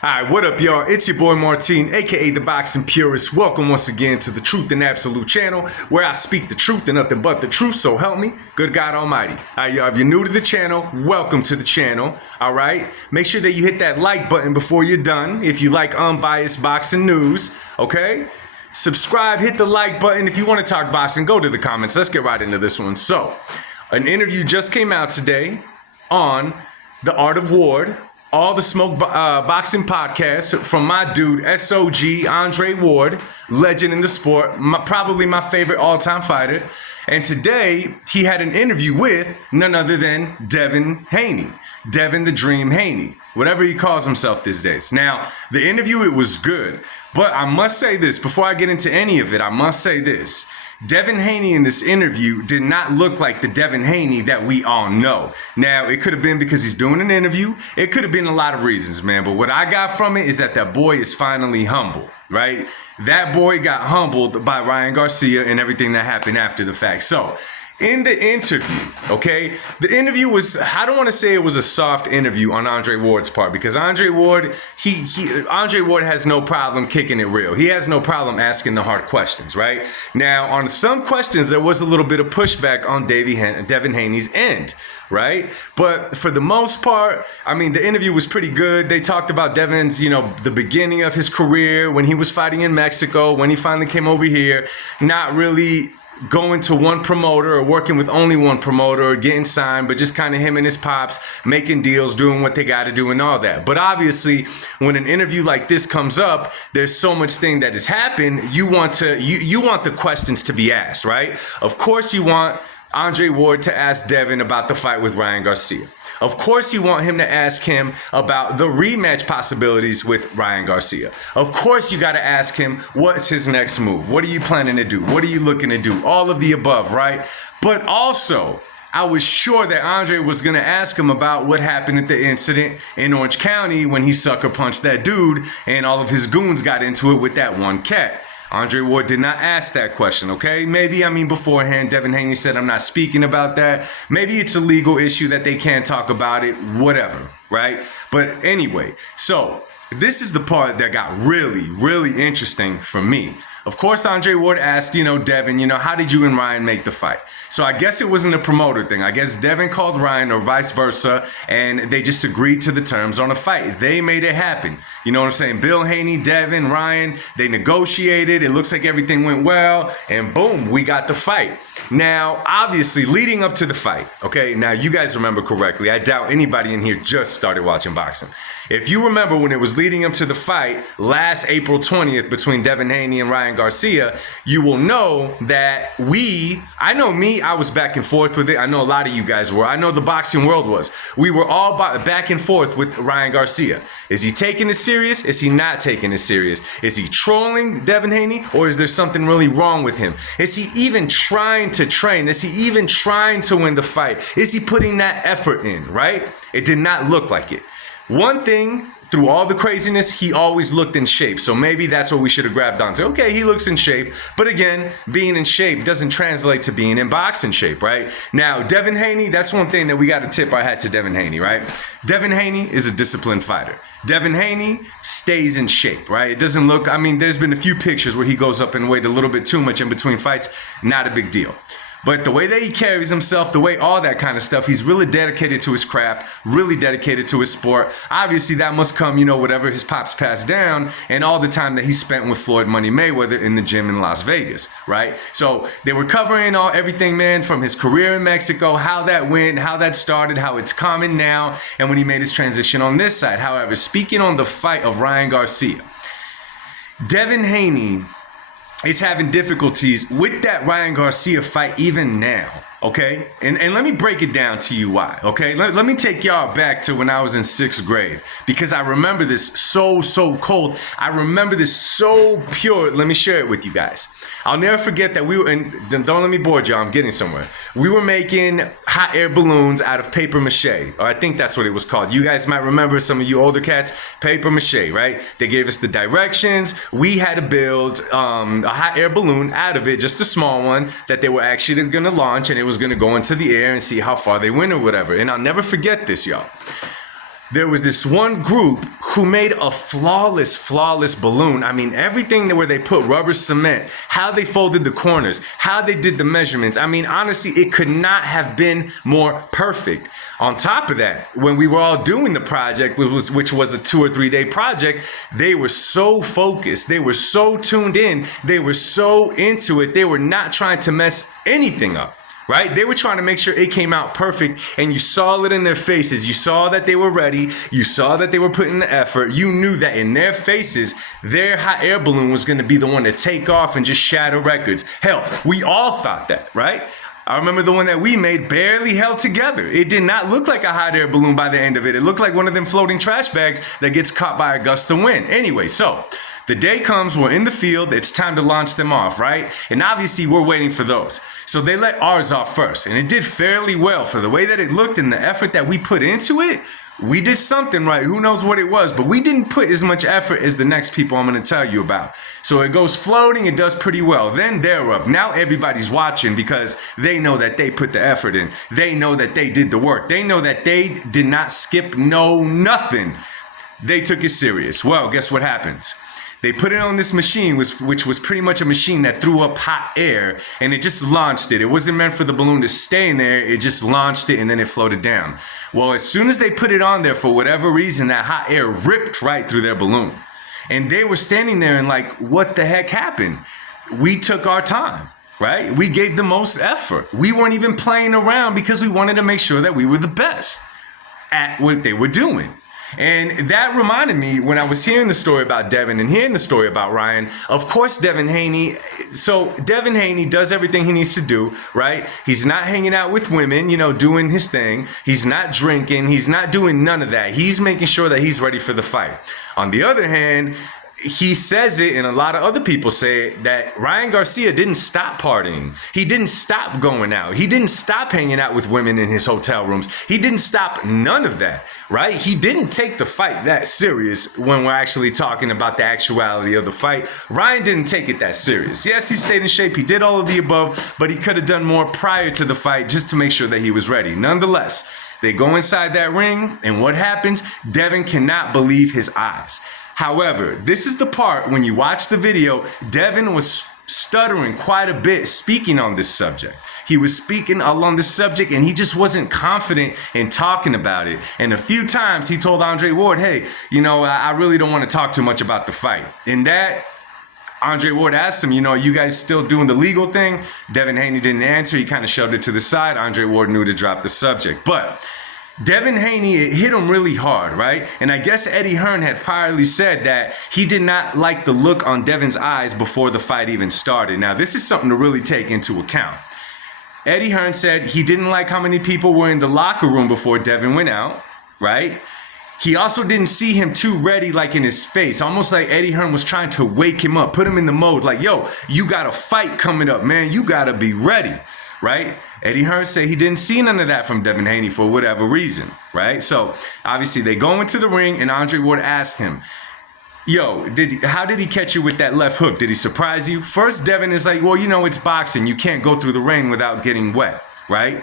Alright, what up, y'all? It's your boy Martine, aka the Boxing Purist. Welcome once again to the Truth and Absolute channel, where I speak the truth and nothing but the truth, so help me, good God Almighty. Alright, y'all, if you're new to the channel, welcome to the channel. Alright, make sure that you hit that like button before you're done if you like unbiased boxing news, okay? Subscribe, hit the like button. If you want to talk boxing, go to the comments. Let's get right into this one. So, an interview just came out today on The Art of Ward, All the Smoke boxing podcast from my dude S.O.G Andre Ward, legend in the sport, probably my favorite all-time fighter. And today he had an interview with none other than Devin Haney, Devin the Dream Haney, whatever he calls himself these days. Now, the interview, it was good, but I must say this before I get into any of it. I must say this. Devin Haney in this interview did not look like the Devin Haney that we all know. Now, it could have been because he's doing an interview. It could have been a lot of reasons, man. But what I got from it is that boy is finally humble, right? That boy got humbled by Ryan Garcia and everything that happened after the fact. So, in the interview, okay, the interview was, I don't want to say it was a soft interview on Andre Ward's part, because Andre Ward, Andre Ward has no problem kicking it real. He has no problem asking the hard questions, right? Now, on some questions, there was a little bit of pushback on Devin Haney's end, right? But for the most part, I mean, the interview was pretty good. They talked about Devin's, the beginning of his career, when he was fighting in Mexico, when he finally came over here, not really going to one promoter or working with only one promoter or getting signed, but just kind of him and his pops making deals, doing what they got to do and all that. But obviously, when an interview like this comes up, there's so much thing that has happened. You want the questions to be asked, right? Of course, you want Andre Ward to ask Devin about the fight with Ryan Garcia. Of course, you want him to ask him about the rematch possibilities with Ryan Garcia. Of course, you got to ask him, what's his next move? What are you planning to do? What are you looking to do? All of the above, right? But also, I was sure that Andre was going to ask him about what happened at the incident in Orange County when he sucker punched that dude and all of his goons got into it with that one cat. Andre Ward did not ask that question, okay? Maybe, beforehand, Devin Haney said, I'm not speaking about that. Maybe it's a legal issue that they can't talk about it, whatever, right? But anyway, so this is the part that got really, really interesting for me. Of course, Andre Ward asked, Devin, how did you and Ryan make the fight? So I guess it wasn't a promoter thing. I guess Devin called Ryan or vice versa, and they just agreed to the terms on a fight. They made it happen. You know what I'm saying? Bill Haney, Devin, Ryan, they negotiated. It looks like everything went well, and boom, we got the fight. Now, obviously, leading up to the fight, okay, now you guys remember correctly. I doubt anybody in here just started watching boxing. If you remember when it was leading up to the fight last April 20th between Devin Haney and Ryan Garcia, you will know that I was back and forth with it. I know a lot of you guys were. I know the boxing world was. We were all back and forth with Ryan Garcia. Is he taking it serious? Is he not taking it serious? Is he trolling Devin Haney, or is there something really wrong with him? Is he even trying to train? Is he even trying to win the fight? Is he putting that effort in, right? It did not look like it. One thing, through all the craziness, he always looked in shape. So maybe that's what we should have grabbed onto. Okay, he looks in shape. But again, being in shape doesn't translate to being in boxing shape, right? Now, Devin Haney, that's one thing that we got to tip our hat to Devin Haney, right? Devin Haney is a disciplined fighter. Devin Haney stays in shape, right? It doesn't look, there's been a few pictures where he goes up in weight a little bit too much in between fights. Not a big deal. But the way that he carries himself, the way all that kind of stuff, he's really dedicated to his craft, really dedicated to his sport. Obviously, that must come, whatever his pops passed down and all the time that he spent with Floyd Money Mayweather in the gym in Las Vegas, right? So they were covering everything, man, from his career in Mexico, how that went, how that started, how it's common now, and when he made his transition on this side. However, speaking on the fight of Ryan Garcia, Devin Haney is having difficulties with that Ryan Garcia fight even now, okay? And let me break it down to you why, okay? Let me take y'all back to when I was in 6th grade, because I remember this so cold. I remember this so pure. Let me share it with you guys. I'll never forget that we were, and don't let me bore y'all, I'm getting somewhere. We were making hot air balloons out of paper mache, or I think that's what it was called. You guys might remember, some of you older cats, paper mache, right? They gave us the directions. We had to build a hot air balloon out of it, just a small one, that they were actually gonna launch, and it was gonna go into the air and see how far they went or whatever. And I'll never forget this, y'all. there was this one group who made a flawless balloon. I mean, everything where they put rubber cement, how they folded the corners, how they did the measurements. I mean, honestly, it could not have been more perfect. On top of that, when we were all doing the project, which was a 2 or 3 day project, they were so focused. They were so tuned in. They were so into it. They were not trying to mess anything up. Right? They were trying to make sure it came out perfect, and you saw it in their faces. You saw that they were ready. You saw that they were putting the effort. You knew that in their faces, their hot air balloon was going to be the one to take off and just shatter records. Hell, we all thought that, right? I remember the one that we made barely held together. It did not look like a hot air balloon by the end of it. It looked like one of them floating trash bags that gets caught by a gust of wind. Anyway, so the day comes, we're in the field, it's time to launch them off, right? And obviously we're waiting for those. So they let ours off first, and it did fairly well for the way that it looked and the effort that we put into it. We did something right. Who knows what it was, but we didn't put as much effort as the next people I'm going to tell you about. So it goes floating. It does pretty well. Then they're up. Now everybody's watching because they know that they put the effort in. They know that they did the work. They know that they did not skip nothing. They took it serious. Well, guess what happens? They put it on this machine, which was pretty much a machine that threw up hot air, and it just launched it. It wasn't meant for the balloon to stay in there. It just launched it, and then it floated down. Well, as soon as they put it on there, for whatever reason, that hot air ripped right through their balloon. And they were standing there and like, what the heck happened? We took our time, right? We gave the most effort. We weren't even playing around because we wanted to make sure that we were the best at what they were doing. And that reminded me when I was hearing the story about Devin and hearing the story about Ryan. Of course, Devin Haney. So Devin Haney does everything he needs to do, right? He's not hanging out with women, doing his thing. He's not drinking. He's not doing none of that. He's making sure that he's ready for the fight. On the other hand, he says it, and a lot of other people say it, that Ryan Garcia didn't stop partying. He didn't stop going out. He didn't stop hanging out with women in his hotel rooms. He didn't stop none of that, right? He didn't take the fight that serious when we're actually talking about the actuality of the fight. Ryan didn't take it that serious. Yes, he stayed in shape. He did all of the above, but he could have done more prior to the fight just to make sure that he was ready. Nonetheless, they go inside that ring, and what happens? Devin cannot believe his eyes. However, this is the part when you watch the video, Devin was stuttering quite a bit speaking on this subject. He was speaking on this subject and he just wasn't confident in talking about it. And a few times he told Andre Ward, hey, I really don't want to talk too much about the fight. In that, Andre Ward asked him, are you guys still doing the legal thing? Devin Haney didn't answer. He kind of shoved it to the side. Andre Ward knew to drop the subject. But Devin Haney, it hit him really hard, right? And I guess Eddie Hearn had priorly said that he did not like the look on Devin's eyes before the fight even started. Now, this is something to really take into account. Eddie Hearn said he didn't like how many people were in the locker room before Devin went out, right? He also didn't see him too ready, like in his face, almost like Eddie Hearn was trying to wake him up, put him in the mode, like, yo, you got a fight coming up, man. You got to be ready. Right? Eddie Hearn said he didn't see none of that from Devin Haney for whatever reason, right? So obviously they go into the ring and Andre Ward asked him, yo, how did he catch you with that left hook? Did he surprise you? First, Devin is like, well, it's boxing. You can't go through the ring without getting wet, right?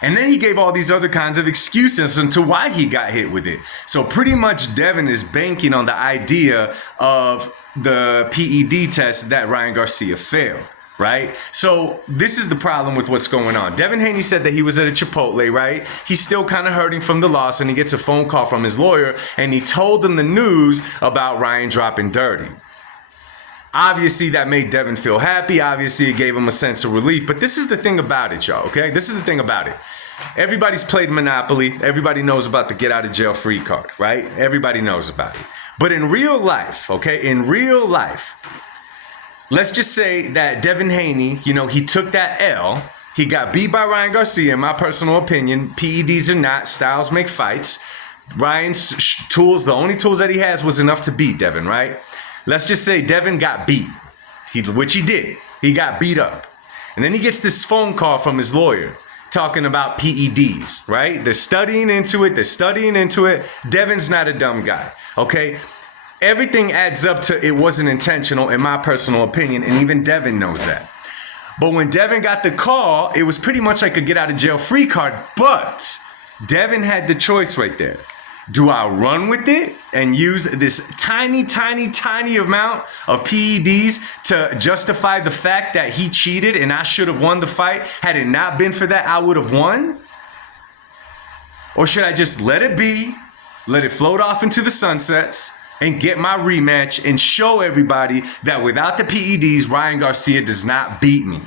And then he gave all these other kinds of excuses into why he got hit with it. So pretty much Devin is banking on the idea of the PED test that Ryan Garcia failed. Right? So this is the problem with what's going on. Devin Haney said that he was at a Chipotle, right? He's still kind of hurting from the loss, and he gets a phone call from his lawyer, and he told him the news about Ryan dropping dirty. Obviously, that made Devin feel happy. Obviously, it gave him a sense of relief. But this is the thing about it, y'all, okay? This is the thing about it. Everybody's played Monopoly. Everybody knows about the get out of jail free card, right? Everybody knows about it. But in real life, okay, let's just say that Devin Haney, he took that L. He got beat by Ryan Garcia, in my personal opinion. PEDs are not. Styles make fights. Ryan's tools, the only tools that he has was enough to beat Devin, right? Let's just say Devin got beat, which he did. He got beat up. And then he gets this phone call from his lawyer talking about PEDs, right? They're studying into it. Devin's not a dumb guy, okay? Everything adds up to it wasn't intentional, in my personal opinion, and even Devin knows that. But when Devin got the call, it was pretty much like a get out of jail free card, but Devin had the choice right there. Do I run with it and use this tiny amount of PEDs to justify the fact that he cheated and I should have won the fight? Had it not been for that, I would have won? Or should I just let it be, let it float off into the sunsets, and get my rematch and show everybody that without the PEDs, Ryan Garcia does not beat me?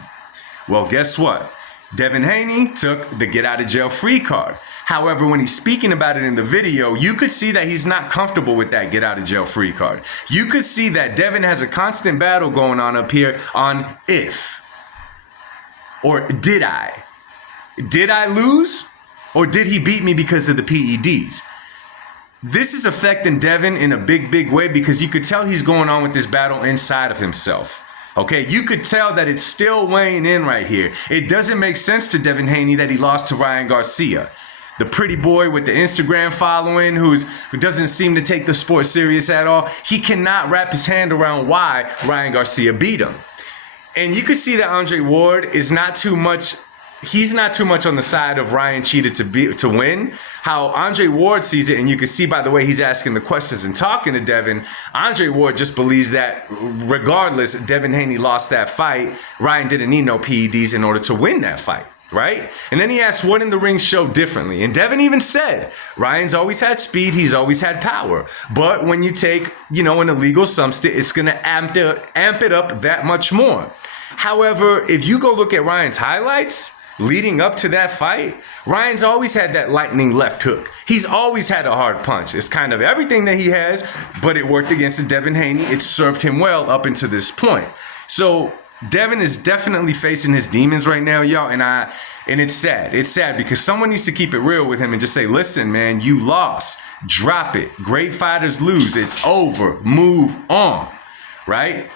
Well, guess what? Devin Haney took the get out of jail free card. However, when he's speaking about it in the video, you could see that he's not comfortable with that get out of jail free card. You could see that Devin has a constant battle going on up here on if. Or did I? Did I lose? Or did he beat me because of the PEDs? This is affecting Devin in a big way because you could tell he's going on with this battle inside of himself. Okay, you could tell that it's still weighing in right here. It doesn't make sense to Devin Haney that he lost to Ryan Garcia, the pretty boy with the Instagram following who doesn't seem to take the sport serious at all. He cannot wrap his hand around why Ryan Garcia beat him. And you could see that Andre Ward is not too much. He's not too much on the side of Ryan cheated to win. How Andre Ward sees it, and you can see by the way he's asking the questions and talking to Devin, Andre Ward just believes that regardless, Devin Haney lost that fight, Ryan didn't need no PEDs in order to win that fight, right? And then he asked what in the ring showed differently. And Devin even said, Ryan's always had speed, he's always had power. But when you take, an illegal substance, it's gonna amp it up that much more. However, if you go look at Ryan's highlights, leading up to that fight, Ryan's always had that lightning left hook. He's always had a hard punch. It's kind of everything that he has, but it worked against the Devin Haney. It served him well up until this point. So Devin is definitely facing his demons right now, y'all, and it's sad. It's sad because someone needs to keep it real with him and just say, listen, man, you lost. Drop it. Great fighters lose. It's over. Move on, right?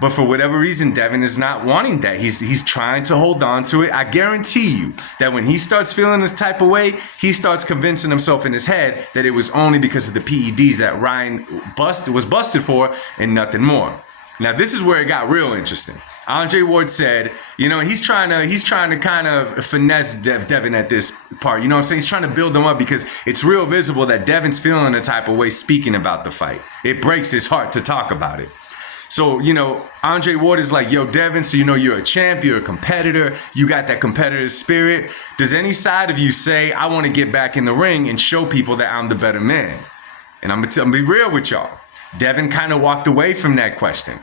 But for whatever reason, Devin is not wanting that. He's trying to hold on to it. I guarantee you that when he starts feeling this type of way, he starts convincing himself in his head that it was only because of the PEDs that Ryan was busted for and nothing more. Now, this is where it got real interesting. Andre Ward said, he's trying to kind of finesse Devin at this part. You know what I'm saying? He's trying to build him up because it's real visible that Devin's feeling a type of way speaking about the fight. It breaks his heart to talk about it. So, Andre Ward is like, yo, Devin, so you're a champ, you're a competitor, you got that competitive spirit. Does any side of you say, I want to get back in the ring and show people that I'm the better man? And I'm going to be real with y'all. Devin kind of walked away from that question.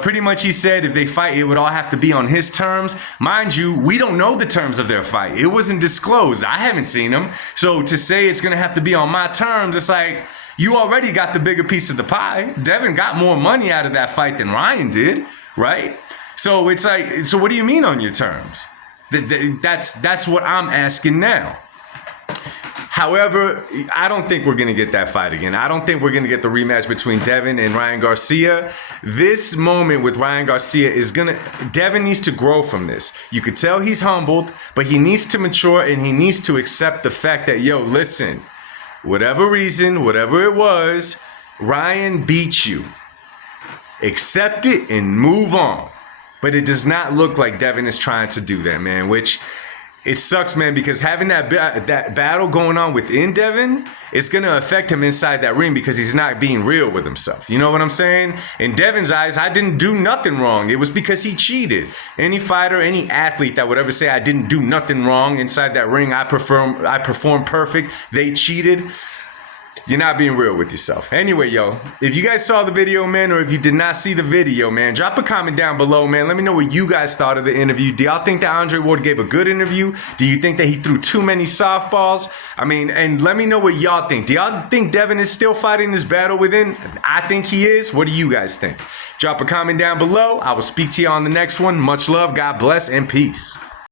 Pretty much he said if they fight, it would all have to be on his terms. Mind you, we don't know the terms of their fight. It wasn't disclosed. I haven't seen them. So to say it's going to have to be on my terms, it's like, you already got the bigger piece of the pie. Devin got more money out of that fight than Ryan did, right? So it's like, so what do you mean on your terms? That's what I'm asking now. However, I don't think we're going to get that fight again. I don't think we're going to get the rematch between Devin and Ryan Garcia. This moment with Ryan Garcia Devin needs to grow from this. You could tell he's humbled, but he needs to mature and he needs to accept the fact that, yo, listen, whatever reason, whatever it was, Ryan beat you. Accept it and move on. But it does not look like Devin is trying to do that, man, which it sucks, man, because having that battle going on within Devin, it's going to affect him inside that ring because he's not being real with himself. You know what I'm saying? In Devin's eyes, I didn't do nothing wrong. It was because he cheated. Any fighter, any athlete that would ever say I didn't do nothing wrong inside that ring, I performed perfect, they cheated, you're not being real with yourself. Anyway, yo, if you guys saw the video, man, or if you did not see the video, man, drop a comment down below, man. Let me know what you guys thought of the interview. Do y'all think that Andre Ward gave a good interview? Do you think that he threw too many softballs? And let me know what y'all think. Do y'all think Devin is still fighting this battle within? I think he is. What do you guys think? Drop a comment down below. I will speak to you on the next one. Much love, God bless, and peace.